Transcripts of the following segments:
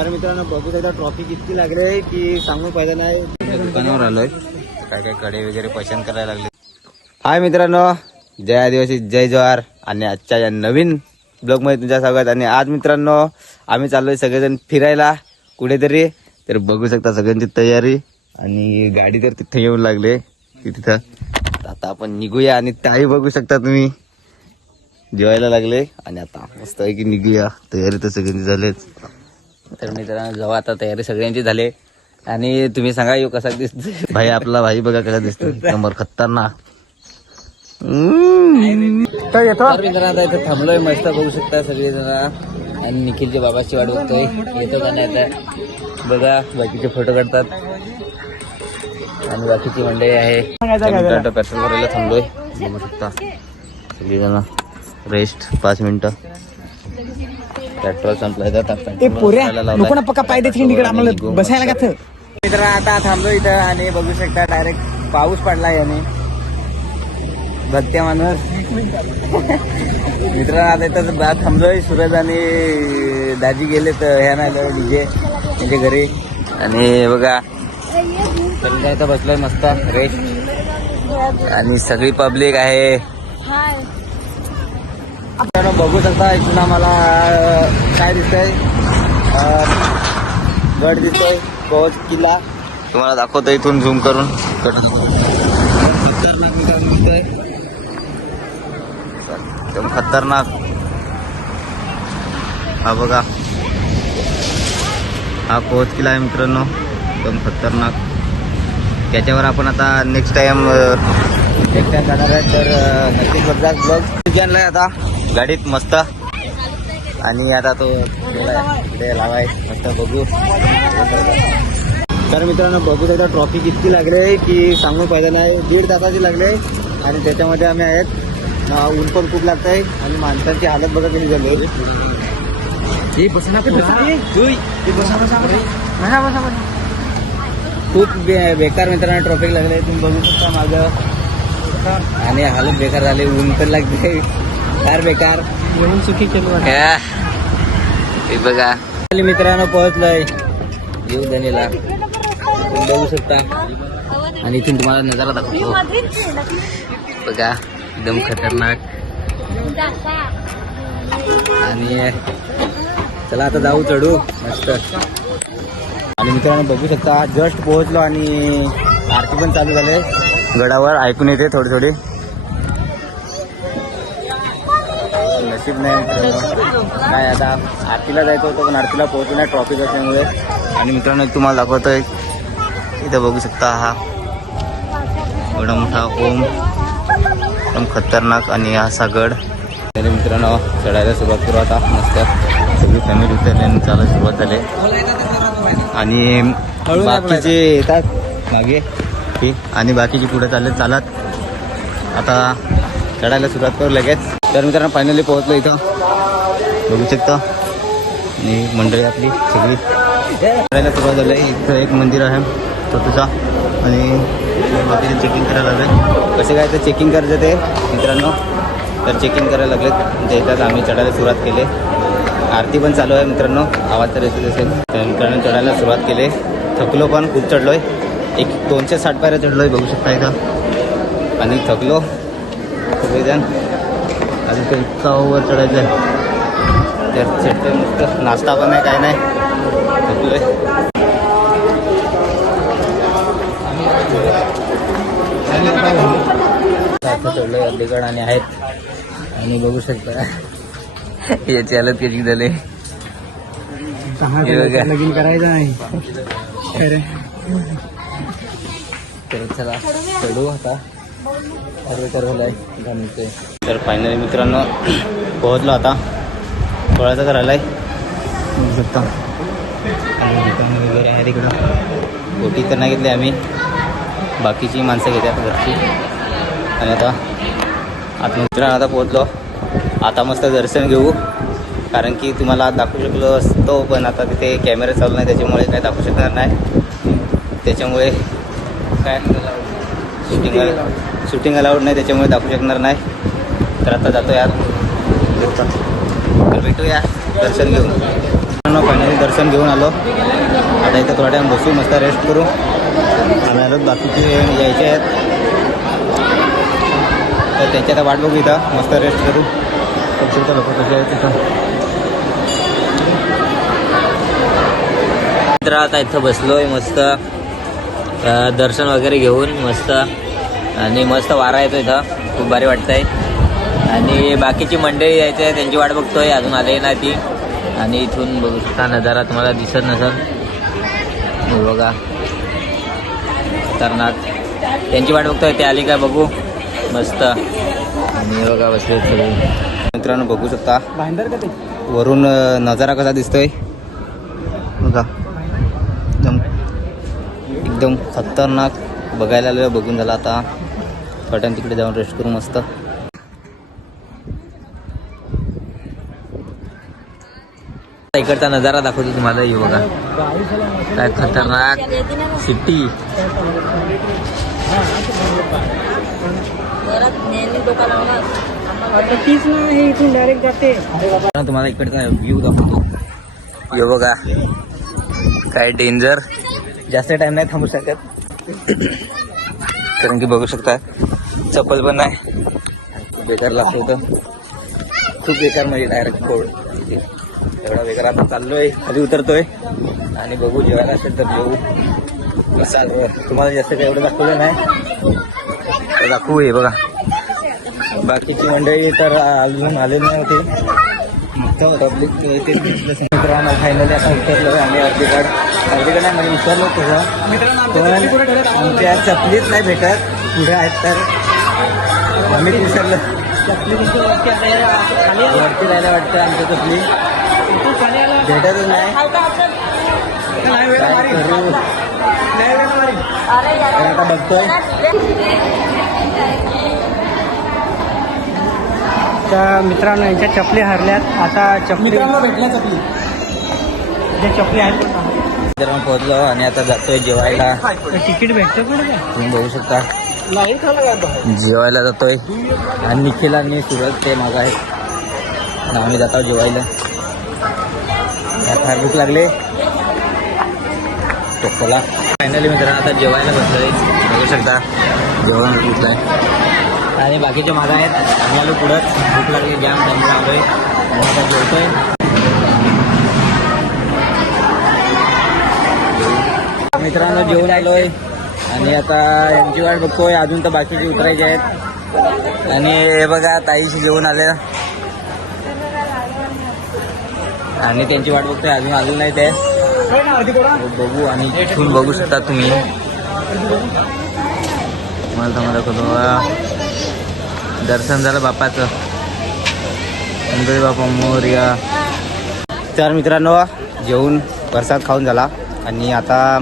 तर मित्रांनो बघू एकदा ट्रॉफी किती लागले की सांगू पाहिजे नाही. दुकानावर आलोय, काय काय कडे वगैरे पसंत करायला लागले. हाय मित्रांनो, जय आदिवासी जय जवाहर. आणि आजच्या या नवीन ब्लॉग मध्ये तुमच्या स्वागत. आणि आज मित्रांनो आम्ही चाललोय सगळेजण फिरायला कुठेतरी. तर बघू शकता सगळ्यांची तयारी आणि गाडी तर तिथे येऊन लागले की तिथं. आता आपण निघूया आणि त्याही बघू शकता तुम्ही जेवायला लागले. आणि आता मस्त आहे की निघूया. तयारी तर सगळ्यांची झालीच. तर मित्रांनो जेव्हा आता तयारी सगळ्यांची झाली आणि तुम्ही सांगा यो कसा दिसतोय भाई. आपला भाई बघा कसा दिसतोय, नंबर खतरनाक. तर मित्रांनो इथे थांबलोय मस्त बघू शकता सगळे जण. आणि निखिलच्या बाबाची वाट बघतोय, येतो का नाही आता बघा. बाकीचे फोटो काढतात आणि बाकीची मंडळी आहे. पेट्रोल भरायला थांबलोय बघू शकता सगळे जण. रेस्ट 5 मिनिटं. पेट्रोल संपलाय तर पक्का पाय बसायला का. मित्र आता थांबलो इथं आणि बघू शकता डायरेक्ट पाऊस पडलाय. आणि भक्त्या माणूस मित्र आता इथं थांबलोय. सूरज आणि दाजी गेले तर ह्या नाही डीजे म्हणजे घरी. आणि बघा तर इथं बसलोय मस्त रेस्ट. आणि सगळी पब्लिक आहे. बघू शकता इथून आम्हाला काय दिसतंय, गड दिसतोय, कवच किल्ला तुम्हाला दाखवतो इथून झूम करून. खतरनाक दिसतोय, एकदम खतरनाक. हा बघा हा कवच किल्ला आहे मित्रांनो, एकदम खतरनाक. त्याच्यावर आपण आता नेक्स्ट टाइम जाणार आहे. तर नक्कीच बघा ब्लॉग आणलाय आता गाडीत मस्त. आणि आता तो लावाय मस्त बघू. तर मित्रांनो बघू एकदा ट्रॉफी किती लागले की सांगू पाहिजे नाही. 1.5 तासाची लागले आणि त्याच्यामध्ये आम्ही आहेत. ऊन पण खूप लागत आहे आणि माणसांची हालत बघा कशी झाली. खूप बेकार मित्रांनो ट्रॉफिक लागले, तुम्ही बघू शकता माझं. आणि हालत बेकार झाली, ऊन पण लागते फार बेकार. येऊन सुखी केलं बघा. मित्रांनो पोहोचलोय जीवदानीला, बघू शकता. आणि इथून तुम्हाला नजारा दाखवतो बघा, एकदम खतरनाक. आणि चला आता जाऊ, चढू मस्त. आणि मित्रांनो बघू शकता जस्ट पोहोचलो आणि आरती पण चालू झाले गडावर. ऐकून येते थोडी थोडी. नशीब नाही आता आरतीला जायचं होतं पण आरतीला पोहोचलो नाही ट्रॉफिक असल्यामुळे. आणि मित्रांनो तुम्हाला दाखवतोय इथं बघू शकता हा एवढा मोठा ओम, एकदम खतरनाक. आणि असा गड. त्याने मित्रांनो चढायला सुरुवात करू आता मस्त. सगळी फॅमिली उतरल्याने चालायला सुरुवात झाली. आणि बाकीचे येतात मागे आणि बाकीचे पुढे चालत आता चढायला सुरुवात करू लगेच. तर मित्रांनो फायनली पोहोचलो इथं बघू शकता. आणि मंडळी आपली सगळी चढायला सुरुवात झाली. इथं एक मंदिर आहे छोटूचा. आणि बाकीचे चेकिंग करायला लागले. कसे काय तर चेकिंग करायचं ते मित्रांनो. तर चेकिंग करायला लागलेत त्याच्यात आम्ही चढायला सुरुवात केली. आरती पण चालू आहे मित्रांनो, आवाज तर येतच असेल. तर मित्रांनो चढायला सुरुवात केली. थकलो पण खूप चढलोय, एक 260 पायऱ्या चढलोय बघू शकता इथं. आणि थकलो सगळेजण. अजून काही इतका वर चढायचं आहे. तर चढतोय मस्त, नाश्ता पण नाही काय नाही, थकलोय. चढलोय अलीगड आणि आहेत. आणि बघू शकता याची हालत कशी झाली. लगीन करायचं नाही. तर चला चढू आता. तर फायनली मित्रांनो पोहोचलो आता. थोडासा करायला बघू शकता. दुकान वगैरे आहे तिकडं. ओटी तर नाही घेतली आम्ही, बाकीची माणसं घेतात घरची. आणि आता मित्रांनो आता पोहोचलो. आता मस्त दर्शन घेऊ, कारण की तुम्हाला दाखवू शकलो असतो पण आता तिथे कॅमेरा चालू नाही त्याच्यामुळे काय दाखवू शकणार नाही. त्याच्यामुळे काय शूटिंग अलाउड नाही त्याच्यामुळे दाखवू शकणार नाही. तर आता जातो यार, तर भेटूया दर्शन घेऊन. फायनली दर्शन घेऊन आलो. आता इथं थोड्या टाइम बसू, मस्त रेस्ट करू. आम्ही आलो, बाकीचे यायचे आहेत तर त्यांची आता वाट बघू. इथं मस्त रेस्ट करू. तर लोक कसे आहेत तिथं. तर आता इथं बसलोय मस्त दर्शन वगैरे घेऊन मस्त. आणि मस्त वारा येतो इथं, खूप भारी वाटतंय. आणि बाकीची मंडळी यायची आहे, त्यांची वाट बघतोय, अजून आले ना ती. आणि इथून बघू शकता नजारा, तुम्हाला दिसत नसेल बघा. खतरनाक, त्यांची वाट बघतोय, ते आली काय बघू मस्त. आणि बघा बसले सगळे मित्रांनो, बघू शकता वरून नजारा कसा दिसतोय बघा. एकदम खतरनाक बघायला आलं. बघून झालं. आता थोड्या तिकडे जाऊन रेस्ट करू मस्त. इकडचा नजारा दाखवतो तुम्हाला. ही बघा काय खतरनाक सिटी. तुम्हाला इकडचा व्ह्यू दाखवतो. हे बघा काय डेंजर. जास्त टाइम नाही थांबू शकत कारण की बघू शकता चप्पल पण नाही. बेकार लागतो तर खूप बेकार, म्हणजे डायरेक्ट कोड एवढा बेकार. आपण चाललोय, खाली उतरतोय आणि बघू जेवायला असेल तर जेवू. चालू तुम्हाला जास्त काही एवढं दाखवलं नाही तर दाखवू. हे बघा बाकीची मंडळी तर अजून आले नाही होते. पब्लिक मित्रांनो फायनली आता उतरलो आम्ही. अर्धीकड नाही म्हणजे उतरलो तसं, पण आमच्या चपलीच नाही भेटत पुढे आहेत तर आम्ही विसरलो. वरती राहायला वाटतं आमच्या चपली भेटतच नाही. आता बघतोय तर मित्रांनो यांच्या चपली हरल्यात. आता चपली भेटल्या, चपली जे चपली आहेत तर मग पोहोचलो आणि आता जातोय जेवायला. तिकीट भेटतं कुठे काय तुम्ही बघू शकता जेवायला जातोय. आणि निखिल आणि सुरज ते माझा आहे. आम्ही जातो जेवायला. फार भूक लागले तो चला. फायनली मित्रांनो आता जेवायला बसलोय. बघू शकता जेवण घेतलंय आणि बाकीचे माझा आहेत. आम्हाला पुढं भूक लागली जाम दमला आलोय आणि आता जेवतोय. मित्रांनो जेवून आलोय आणि आता यांची वाट बघतोय. अजून तर बाकीचे उतरायचे आहेत. आणि हे बघा ताईशी जेवून आले आणि त्यांची वाट बघतोय. अजून नाही ते बघू. आणि इथून बघू शकता तुम्ही. मला दर्शन झालं बापाचं. बापा मोरया. तर मित्रांनो जेवून प्रसाद खाऊन झाला आणि आता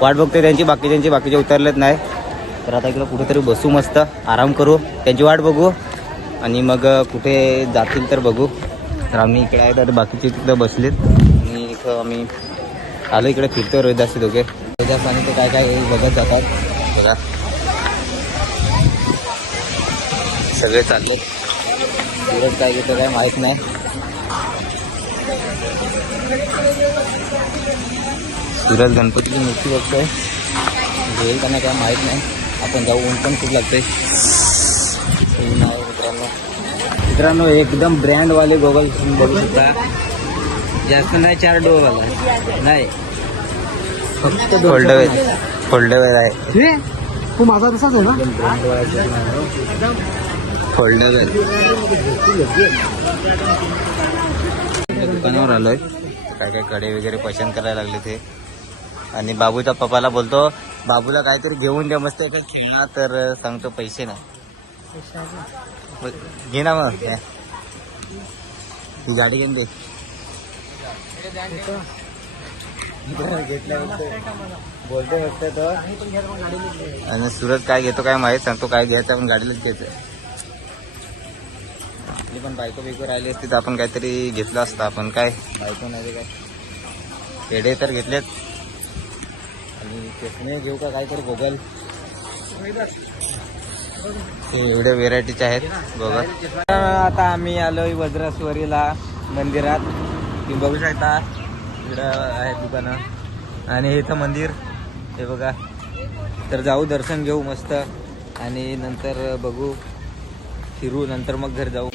वाट बघतोय त्यांची. बाकीचे उतरलेत नाही तर आता इकडं कुठेतरी बसू, मस्त आराम करू, त्यांची वाट बघू आणि मग कुठे जातील तर बघू. तर आम्ही इकडे आहे तर बाकीचे तिकडे बसलेत आणि इथं आम्ही आलो. इकडे फिरतो रोहिदासचे दोघे. रोहिदास आणि ते काय काय बघत जातात बघा. सगळे चालले. सूरज काय घेतं काय माहीत नाही. सूरज गणपतीची मूर्ती बघतोय. घेईल का नाही काय माहीत नाही. आपण जाऊ. ऊन पण खूप लागतंय. ऊन आहे मित्रांनो एकदम ब्रँडवाले गोगल बघू शकता. जास्त नाही, 4 डोळवाला नाही, फक्त फोल्डेबल आहे. तू माझा तसाच आहे ना. फोल्डेबल दुकानावर आलोय. काय काय कडे वगैरे पसंत करायला लागले ते. आणि बाबूच्या पप्पाला बोलतो बाबूला काहीतरी घेऊन द्या मस्त एका खेळणार. तर सांगतो पैसे नाही. घे ना मग ही गाडी घेऊन दे. बोलतो फक्त तो. आणि सूरज काय घेतो काय माहीत. सांगतो काय घ्यायचं आपण गाडीलाच घ्यायचं. आपली पण बायको बिको राहिली असती तर आपण काहीतरी घेतलं असतं. आपण काय बायको नाही काय पेढे तर घेतलेत. आणि चटणी घेऊ का काहीतरी बघल. एवढ्या व्हेरायटीचे आहेत बघा. आता आम्ही आलोय वज्रेश्वरीला मंदिरात. तुम्ही बघू शकता इकडं आहेत दुकानं आणि इथं मंदिर हे बघा. तर जाऊ दर्शन घेऊ मस्त आणि नंतर बघू फिरू नंतर मग घरी जाऊ.